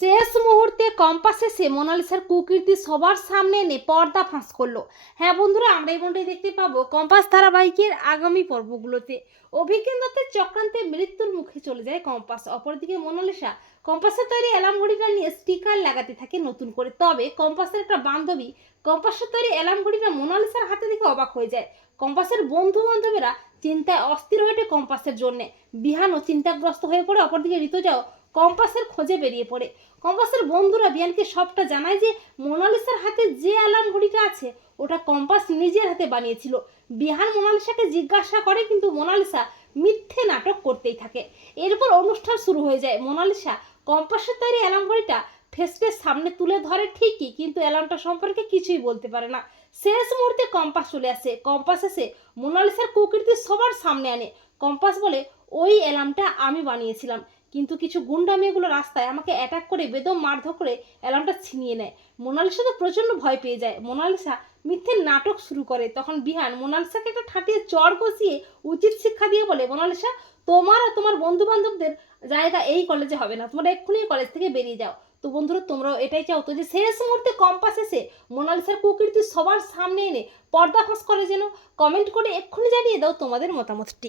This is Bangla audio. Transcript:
শেষ মুহূর্তে কম্পাস এসে মোনালিসার কুকীর্তি সবার সামনে এনে পর্দা ফাঁস করল। হ্যাঁ বন্ধুরা, আমরা এই মনটাই দেখতে পাবো কম্পাস ধারাবাহিকের আগামী পর্বগুলোতে। অভিজ্ঞান দত্তের চক্রান্তে মৃত্যুর মুখে চলে যায় কম্পাস। অপরদিকে মোনালিসা, কম্পাসের তৈরি অ্যালার্ম ঘড়িটা নিয়ে স্টিকার লাগাতে থাকে নতুন করে। তবে কম্পাসের একটা বান্ধবী, কম্পাসের তৈরি অ্যালার্ম ঘড়িটা মোনালিসার হাতে দেখে অবাক হয়ে যায়। কম্পাসের বন্ধু বান্ধবীরা চিন্তায় অস্থির হয়ে কম্পাসের জন্যে। বিহানও চিন্তাগ্রস্ত হয়ে পড়ে, অপরদিকে ঋতুজাও কম্পাসের খোঁজে বেরিয়ে পড়ে। কম্পাসের বন্ধুরা বিয়ানকে সবটা জানায় যে, মোনালিসার হাতে যে অ্যালার্ম ঘড়িটা আছে, ওটা কম্পাস নিজের হাতে বানিয়েছিল। বিহান মোনালিসাকে জিজ্ঞাসা করে, কিন্তু মোনালিসা মিথ্যে নাটক করতেই থাকে। এরপর অনুষ্ঠান শুরু হয়ে যায়। মোনালিসা কম্পাসের তৈরি অ্যালার্ম ঘড়িটা ফেসকে সামনে তুলে ধরে ঠিকই, কিন্তু অ্যালার্মটা সম্পর্কে কিছুই বলতে পারে না। শেষ মুহূর্তে কম্পাস চলে আসে। কম্পাস এসে মোনালিসার কুকীর্তি সবার সামনে আনে। কম্পাস বলে ওই অ্যালার্মটা আমি বানিয়েছিলাম। কিন্তু কিছু গুন্ডা মেয়েগুলো রাস্তায় আমাকে অ্যাটাক করে, বেদম মারধর করে অ্যালার্মটা ছিনিয়ে নেয়। মোনালিসা তো প্রচণ্ড ভয় পেয়ে যায়। মোনালিসা মিথ্যে নাটক শুরু করে। তখন বিহান মোনালিসাকে একটা ঠাটিয়ে চর কষিয়ে উচিত শিক্ষা দিয়ে বলে, মোনালিসা, তোমার আর তোমার বন্ধু বান্ধবদের জায়গা এই কলেজে হবে না। তোমরা এক্ষুনি কলেজ থেকে বেরিয়ে যাও। তো বন্ধুরা, তোমরাও এটাই চাও তো যে শেষ মুহূর্তে কম্পাস এসে মোনালিসার কুকীর্তি সবার সামনে এনে পর্দা ফাঁস করে যেন। কমেন্ট করে এক্ষুনি জানিয়ে দাও তোমাদের মতামতটি।